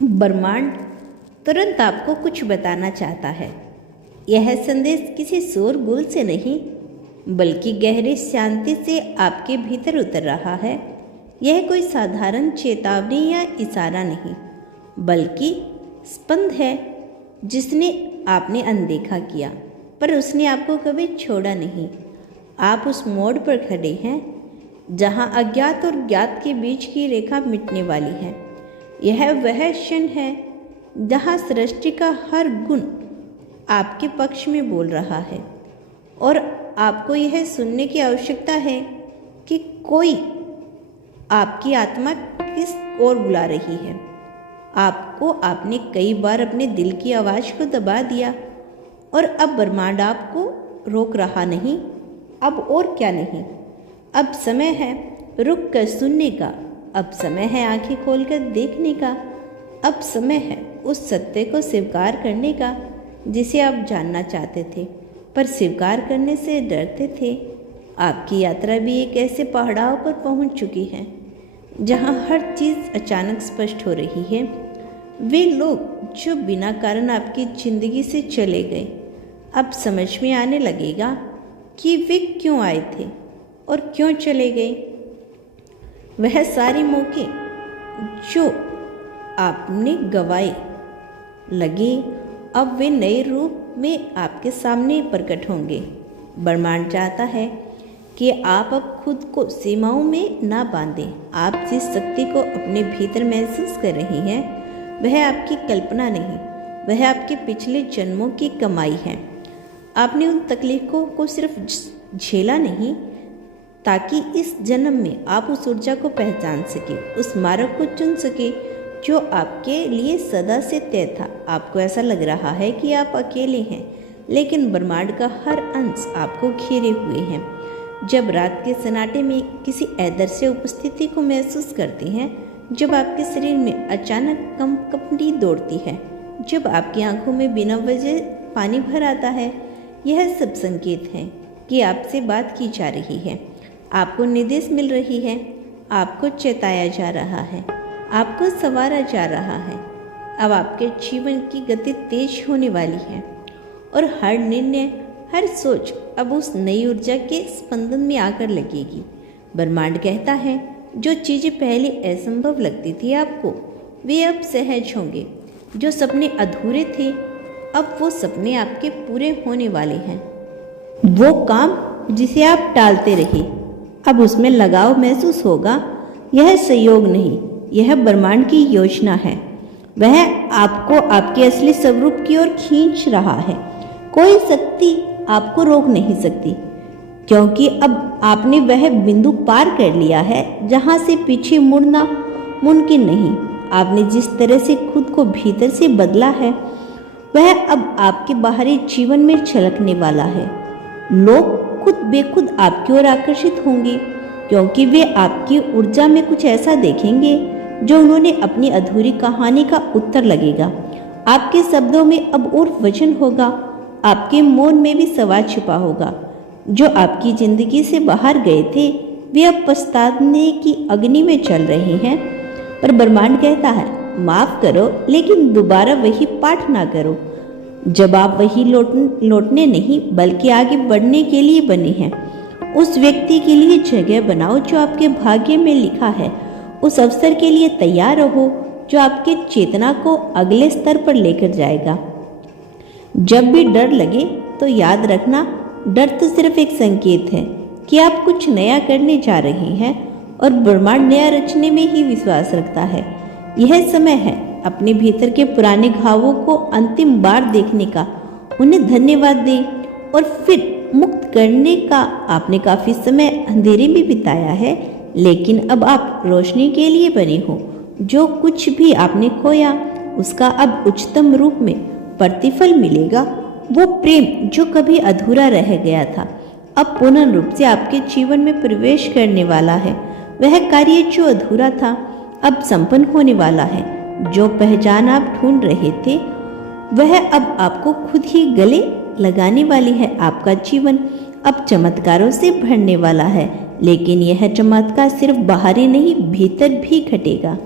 ब्रह्मांड तुरंत आपको कुछ बताना चाहता है। यह संदेश किसी शोरगुल से नहीं बल्कि गहरी शांति से आपके भीतर उतर रहा है। यह कोई साधारण चेतावनी या इशारा नहीं बल्कि स्पंद है जिसने आपने अनदेखा किया, पर उसने आपको कभी छोड़ा नहीं। आप उस मोड़ पर खड़े हैं जहां अज्ञात और ज्ञात के बीच की रेखा मिटने वाली है। यह वह क्षण है जहां सृष्टि का हर गुण आपके पक्ष में बोल रहा है और आपको यह सुनने की आवश्यकता है कि कोई आपकी आत्मा किस ओर बुला रही है। आपने कई बार अपने दिल की आवाज़ को दबा दिया और अब ब्रह्मांड आपको रोक रहा नहीं। अब और क्या नहीं, अब समय है रुक कर सुनने का, अब समय है आंखें खोलकर देखने का, अब समय है उस सत्य को स्वीकार करने का जिसे आप जानना चाहते थे पर स्वीकार करने से डरते थे। आपकी यात्रा भी एक ऐसे पहाड़ों पर पहुंच चुकी है जहां हर चीज़ अचानक स्पष्ट हो रही है। वे लोग जो बिना कारण आपकी ज़िंदगी से चले गए, अब समझ में आने लगेगा कि वे क्यों आए थे और क्यों चले गए। वह सारे मौके जो आपने गंवाए लगे, अब वे नए रूप में आपके सामने प्रकट होंगे। ब्रह्मांड चाहता है कि आप अब खुद को सीमाओं में ना बांधें। आप जिस शक्ति को अपने भीतर महसूस कर रही हैं वह आपकी कल्पना नहीं, वह आपके पिछले जन्मों की कमाई है। आपने उन तकलीफों को सिर्फ झेला नहीं ताकि इस जन्म में आप उस ऊर्जा को पहचान सके, उस मार्ग को चुन सके जो आपके लिए सदा से तय था। आपको ऐसा लग रहा है कि आप अकेले हैं, लेकिन ब्रह्मांड का हर अंश आपको घेरे हुए हैं। जब रात के सन्नाटे में किसी अदृश्य उपस्थिति को महसूस करते हैं, जब आपके शरीर में अचानक कंपनी दौड़ती है, जब आपकी आंखों में बिना वजह पानी भर आता है, यह सब संकेत हैं कि आपसे बात की जा रही है, आपको निर्देश मिल रही है, आपको चेताया जा रहा है, आपको संवारा जा रहा है। अब आपके जीवन की गति तेज होने वाली है और हर निर्णय, हर सोच अब उस नई ऊर्जा के स्पंदन में आकर लगेगी। ब्रह्मांड कहता है जो चीज़ें पहले असंभव लगती थी आपको, वे अब सहज होंगे। जो सपने अधूरे थे, अब वो सपने आपके पूरे होने वाले हैं। वो काम जिसे आप टालते रहे, अब उसमें लगाव महसूस होगा। यह संयोग नहीं, यह ब्रह्मांड की योजना है। वह आपको आपके असली स्वरूप की ओर खींच रहा है। कोई शक्ति आपको रोक नहीं सकती, क्योंकि अब आपने वह बिंदु पार कर लिया है जहां से पीछे मुड़ना मुमकिन नहीं। आपने जिस तरह से खुद को भीतर से बदला है वह अब आपके बाहरी जीवन में छलकने वाला है। लोग खुद बेखुद आपकी ओर आकर्षित होंगे क्योंकि वे आपकी ऊर्जा में कुछ ऐसा देखेंगे जो उन्होंने अपनी अधूरी कहानी का उत्तर लगेगा। आपके शब्दों में अब और वजन होगा, आपके मौन में भी सवाल छिपा होगा। जो आपकी जिंदगी से बाहर गए थे वे अब पछताने की अग्नि में चल रहे हैं, पर ब्रह्मांड कहता है माफ करो लेकिन दोबारा वही पाठ ना करो। जब आप वही लौटने नहीं बल्कि आगे बढ़ने के लिए बने हैं, उस व्यक्ति के लिए जगह बनाओ जो आपके भाग्य में लिखा है। उस अवसर के लिए तैयार रहो जो आपके चेतना को अगले स्तर पर लेकर जाएगा। जब भी डर लगे तो याद रखना, डर तो सिर्फ एक संकेत है कि आप कुछ नया करने जा रहे हैं और ब्रह्मांड नया रचने में ही विश्वास रखता है। यह समय है अपने भीतर के पुराने घावों को अंतिम बार देखने का, उन्हें धन्यवाद दें और फिर मुक्त करने का। आपने काफ़ी समय अंधेरे में बिताया है, लेकिन अब आप रोशनी के लिए बने हो। जो कुछ भी आपने खोया उसका अब उच्चतम रूप में प्रतिफल मिलेगा। वो प्रेम जो कभी अधूरा रह गया था अब पूर्ण रूप से आपके जीवन में प्रवेश करने वाला है। वह कार्य जो अधूरा था अब संपन्न होने वाला है। जो पहचान आप ढूंढ रहे थे वह अब आपको खुद ही गले लगाने वाली है। आपका जीवन अब चमत्कारों से भरने वाला है, लेकिन यह चमत्कार सिर्फ बाहरी नहीं भीतर भी घटेगा।